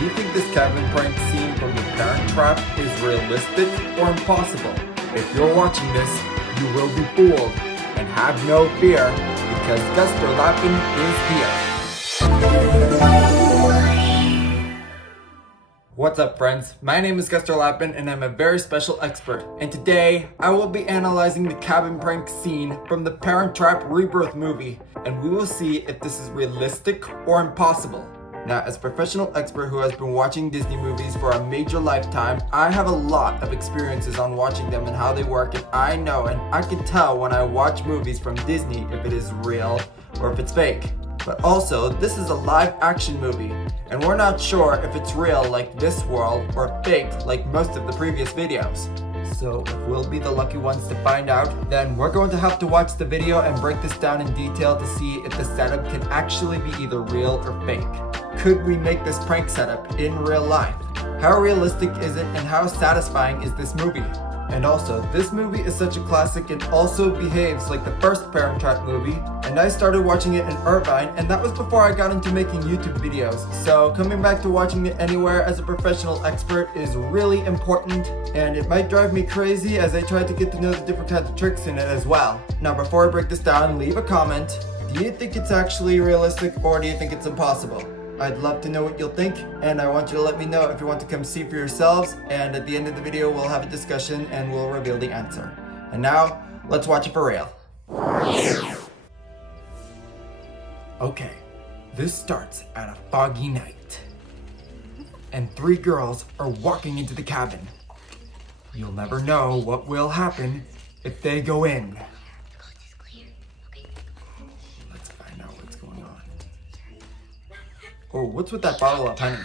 Do you think this cabin prank scene from the Parent Trap is realistic or impossible? If you're watching this, you will be fooled. And have no fear, because Guster Lapin is here. What's up, friends? My name is Guster Lapin and I'm a very special expert. And today, I will be analyzing the cabin prank scene from the Parent Trap Rebirth movie. And we will see if this is realistic or impossible. Now, as a professional expert who has been watching Disney movies for a major lifetime, I have a lot of experiences on watching them and how they work, and I know and I can tell when I watch movies from Disney if it is real or if it's fake. But also, this is a live action movie, and we're not sure if it's real like this world or fake like most of the previous videos. So if we'll be the lucky ones to find out, then we're going to have to watch the video and break this down in detail to see if the setup can actually be either real or fake. Could we make this prank setup in real life? How realistic is it and how satisfying is this movie? And also, this movie is such a classic and also behaves like the first Parent Trap movie, and I started watching it in Irvine, and that was before I got into making YouTube videos. So coming back to watching it anywhere as a professional expert is really important, and it might drive me crazy as I try to get to know the different kinds of tricks in it as well. Now before I break this down, leave a comment. Do you think it's actually realistic or do you think it's impossible? I'd love to know what you'll think, and I want you to let me know if you want to come see for yourselves, and at the end of the video we'll have a discussion and we'll reveal the answer. And now, let's watch it for real. Okay, this starts at a foggy night, and three girls are walking into the cabin. You'll never know what will happen if they go in. Oh, what's with that bottle of honey?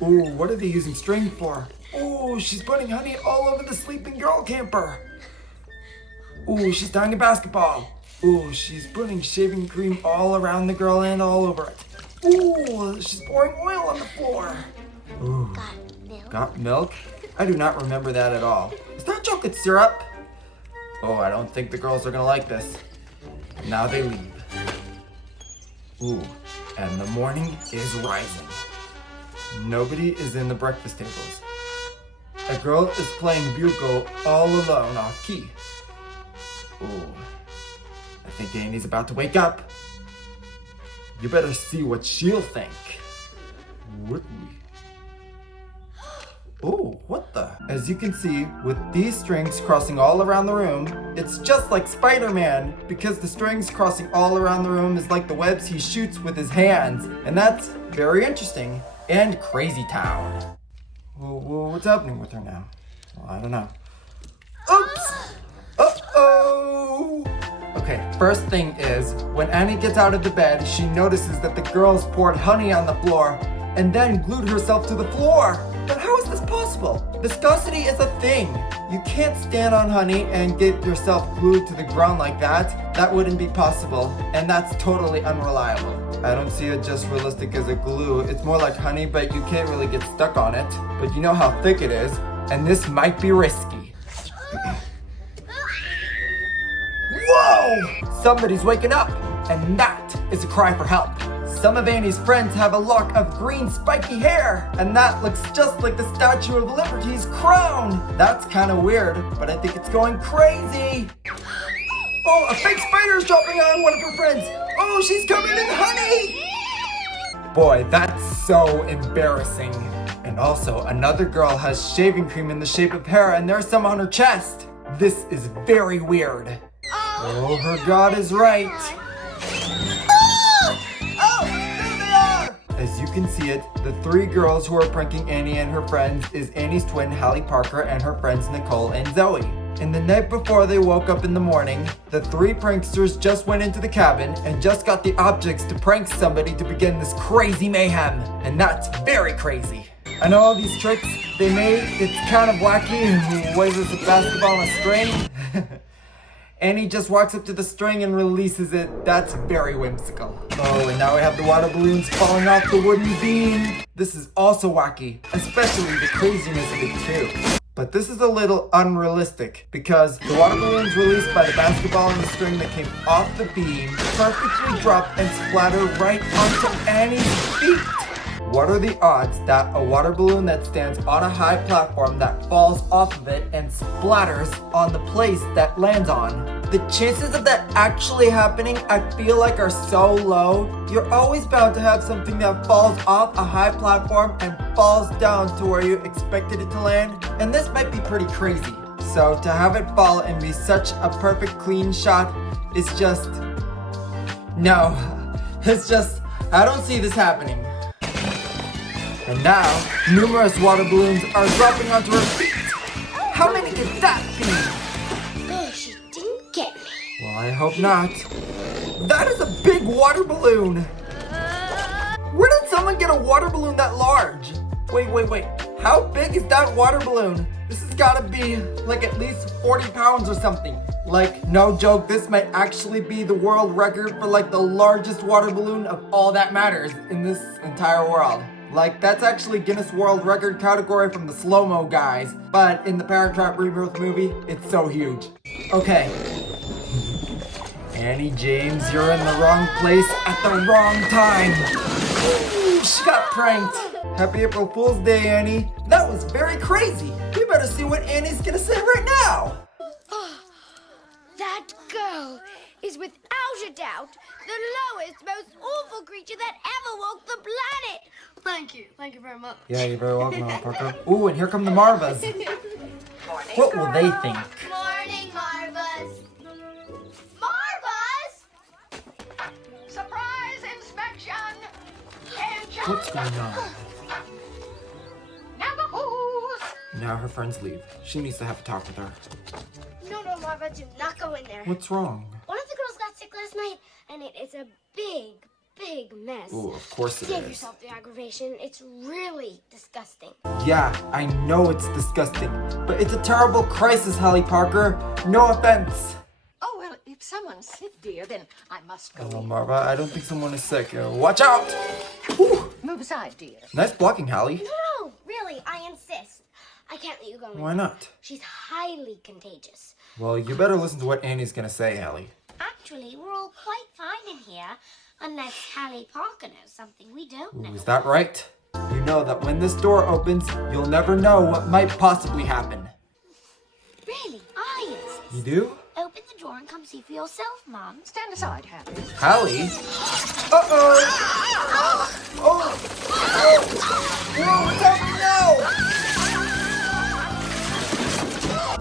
Oh, what are they using string for? Oh, she's putting honey all over the sleeping girl camper. Oh, she's tying a basketball. Oh, she's putting shaving cream all around the girl and all over it. Oh, she's pouring oil on the floor. Ooh, got milk? I do not remember that at all. Is that chocolate syrup? Oh, I don't think the girls are gonna like this. Now they leave. Ooh. And the morning is rising. Nobody is in the breakfast tables. A girl is playing bugle all alone off key. Ooh, I think Annie's about to wake up. You better see what she'll think. Would we? Oh, what the? As you can see, with these strings crossing all around the room, it's just like Spider-Man, because the strings crossing all around the room is like the webs he shoots with his hands. And that's very interesting and crazy town. Well, what's happening with her now? Well, I don't know. Oops! Uh-oh! Okay, first thing is, when Annie gets out of the bed, she notices that the girls poured honey on the floor and then glued herself to the floor. But how is this possible? Viscosity is a thing. You can't stand on honey and get yourself glued to the ground like that. That wouldn't be possible, and that's totally unreliable. I don't see it just realistic as a glue. It's more like honey, but you can't really get stuck on it. But you know how thick it is, and this might be risky. Whoa! Somebody's waking up, and that is a cry for help. Some of Annie's friends have a lock of green spiky hair, and that looks just like the Statue of Liberty's crown. That's kind of weird, but I think it's going crazy. Oh, a fake spider is dropping on one of her friends. Oh, she's covered in honey. Boy, that's so embarrassing. And also, another girl has shaving cream in the shape of hair, and there's some on her chest. This is very weird. Oh, her God is right. As you can see it, the three girls who are pranking Annie and her friends is Annie's twin Hallie Parker and her friends Nicole and Zoe. And the night before they woke up in the morning, the three pranksters just went into the cabin and just got the objects to prank somebody to begin this crazy mayhem. And that's very crazy. I know all these tricks they made, it's kind of wacky. What is this, a basketball on a string? Annie just walks up to the string and releases it. That's very whimsical. Oh, and now we have the water balloons falling off the wooden beam. This is also wacky, especially the craziness of it too. But this is a little unrealistic because the water balloons released by the basketball and the string that came off the beam perfectly drop and splatter right onto Annie's feet. What are the odds that a water balloon that stands on a high platform that falls off of it and splatters on the place that lands on? The chances of that actually happening, I feel like, are so low. You're always bound to have something that falls off a high platform and falls down to where you expected it to land. And this might be pretty crazy. So to have it fall and be such a perfect clean shot is just... no. It's just... I don't see this happening. And now, numerous water balloons are dropping onto her feet. How many could that be? Oh, she didn't get me. Well, I hope not. That is a big water balloon. Where did someone get a water balloon that large? Wait. How big is that water balloon? This has gotta be like at least 40 pounds or something. Like, no joke, this might actually be the world record for like the largest water balloon of all that matters in this entire world. Like, that's actually Guinness World Record category from the slow-mo guys. But in the Parent Trap Rebirth movie, it's so huge. Okay. Annie James, you're in the wrong place at the wrong time. Ooh, she got pranked. Happy April Fool's Day, Annie. That was very crazy. We better see what Annie's gonna say right now. That girl is without a doubt the lowest, most awful creature that ever walked the planet. Thank you very much. Yeah, you're very welcome, Hallie Parker. Ooh, and here come the Marvas. What will they think? Morning, Marvas. Marvas! Surprise inspection! What's going on? Navajos! Now her friends leave. She needs to have a talk with her. No, Marva, do not go in there. What's wrong? One of the girls got sick last night, and it is a big mess. Ooh, of course it Save is. yourself the aggravation. It's really disgusting. Yeah, I know it's disgusting, but it's a terrible crisis, Hallie Parker. No offense. Oh, well, if someone's sick, dear, then I must go. Oh, Marva, I don't think someone is sick. Watch out! Whew. Move aside, dear. Nice blocking, Hallie. No, really, I insist. I can't let you go in. Why not? She's highly contagious. Well, you better listen to what Annie's gonna say, Hallie. Actually, we're all quite fine in here, unless Hallie Parker knows something we don't know. Ooh, is that right? You know that when this door opens, you'll never know what might possibly happen. Really, I insist. You do? Open the door and come see for yourself, Mom. Stand aside, Harry. Hallie? Uh-oh! Oh! Whoa, what's happening now?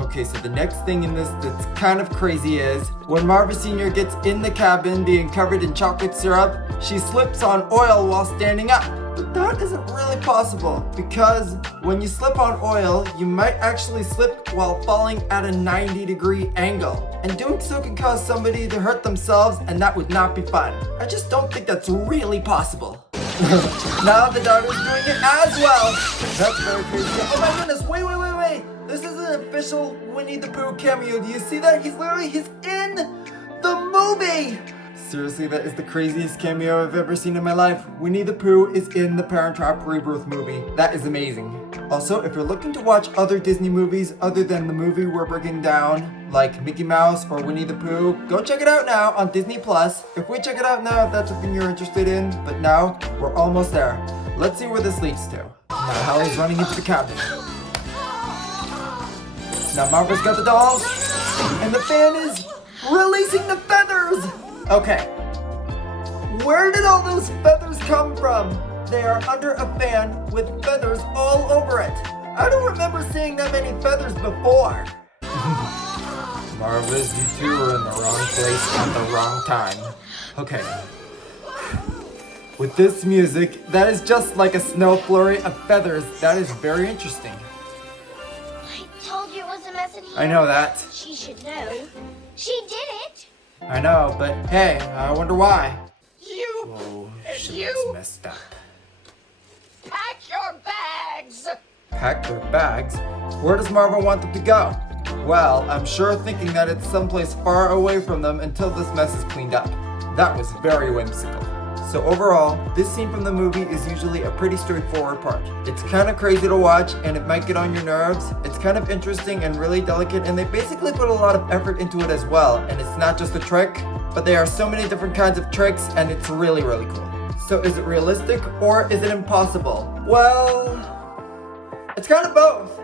Okay, so the next thing in this that's kind of crazy is when Marva Sr. gets in the cabin being covered in chocolate syrup, she slips on oil while standing up. But that isn't really possible because when you slip on oil, you might actually slip while falling at a 90-degree angle. And doing so can cause somebody to hurt themselves, and that would not be fun. I just don't think that's really possible. Now the daughter's doing it as well. That's very crazy. Oh my goodness, wait. This is an official Winnie the Pooh cameo. Do you see that? He's in the movie. Seriously, that is the craziest cameo I've ever seen in my life. Winnie the Pooh is in the Parent Trap Rebirth movie. That is amazing. Also, if you're looking to watch other Disney movies other than the movie we're breaking down, like Mickey Mouse or Winnie the Pooh, go check it out now on Disney+. If we check it out now, if that's something you're interested in. But now, we're almost there. Let's see where this leads to. Now Hallie's running into the cabin. Now Marva's got the dolls, and the fan is releasing the feathers! Okay, where did all those feathers come from? They are under a fan with feathers all over it. I don't remember seeing that many feathers before. Marva's, you two are in the wrong place at the wrong time. Okay. With this music, that is just like a snow flurry of feathers. That is very interesting. I know that. She should know. She did it. I know, but hey, I wonder why. You! She looks messed up. Pack your bags! Pack their bags? Where does Marva want them to go? Well, I'm sure thinking that it's someplace far away from them until this mess is cleaned up. That was very whimsical. So overall, this scene from the movie is usually a pretty straightforward part. It's kind of crazy to watch and it might get on your nerves. It's kind of interesting and really delicate, and they basically put a lot of effort into it as well. And it's not just a trick, but there are so many different kinds of tricks, and it's really cool. So is it realistic or is it impossible? Well, it's kind of both.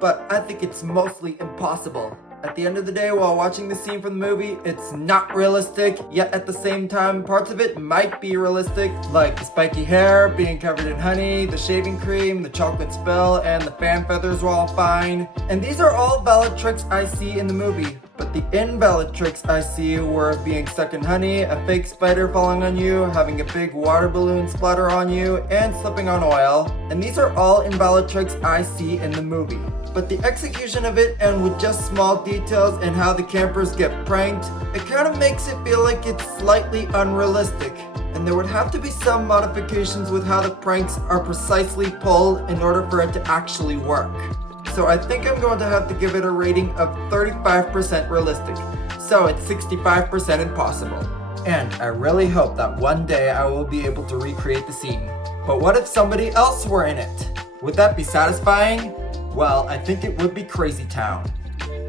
But I think it's mostly impossible. At the end of the day, while watching the scene from the movie, it's not realistic, yet at the same time, parts of it might be realistic, like the spiky hair being covered in honey, the shaving cream, the chocolate spill, and the fan feathers were all fine. And these are all valid tricks I see in the movie. But the invalid tricks I see were being stuck in honey, a fake spider falling on you, having a big water balloon splatter on you, and slipping on oil. And these are all invalid tricks I see in the movie. But the execution of it, and with just small details and how the campers get pranked, it kind of makes it feel like it's slightly unrealistic. And there would have to be some modifications with how the pranks are precisely pulled in order for it to actually work. So I think I'm going to have to give it a rating of 35% realistic. So it's 65% impossible. And I really hope that one day I will be able to recreate the scene. But what if somebody else were in it? Would that be satisfying? Well, I think it would be Crazy Town.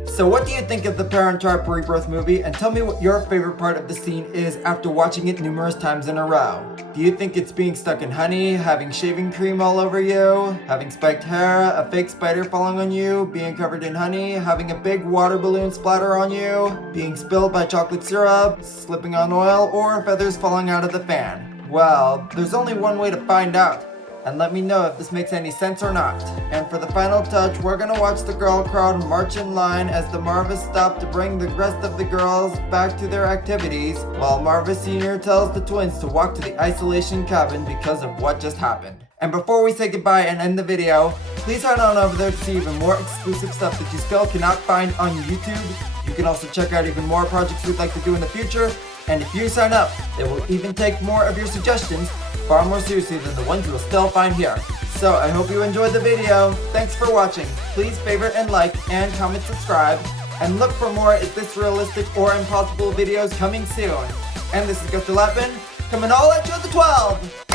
So what do you think of the Parent Trap Rebirth movie, and tell me what your favorite part of the scene is after watching it numerous times in a row. Do you think it's being stuck in honey, having shaving cream all over you, having spiked hair, a fake spider falling on you, being covered in honey, having a big water balloon splatter on you, being spilled by chocolate syrup, slipping on oil, or feathers falling out of the fan? Well, there's only one way to find out. And let me know if this makes any sense or not. And for the final touch, we're gonna watch the girl crowd march in line as the Marvas stop to bring the rest of the girls back to their activities, while Marva Sr. tells the twins to walk to the isolation cabin because of what just happened. And before we say goodbye and end the video, please head on over there to see even more exclusive stuff that you still cannot find on YouTube. You can also check out even more projects we'd like to do in the future. And if you sign up, they will even take more of your suggestions far more seriously than the ones you will still find here. So I hope you enjoyed the video. Thanks for watching. Please favorite and like and comment, subscribe, and look for more Is This Realistic or Impossible videos coming soon. And this is Guster Lapin, coming all at you at the 12.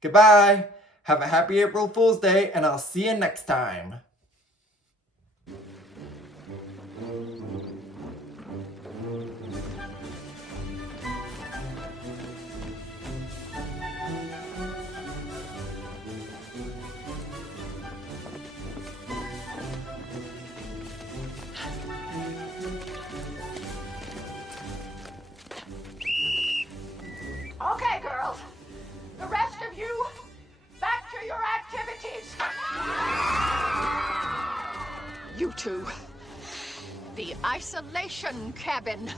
Goodbye. Have a happy April Fool's Day, and I'll see you next time. Okay, girls. The rest of you, back to your activities. You two, the isolation cabin.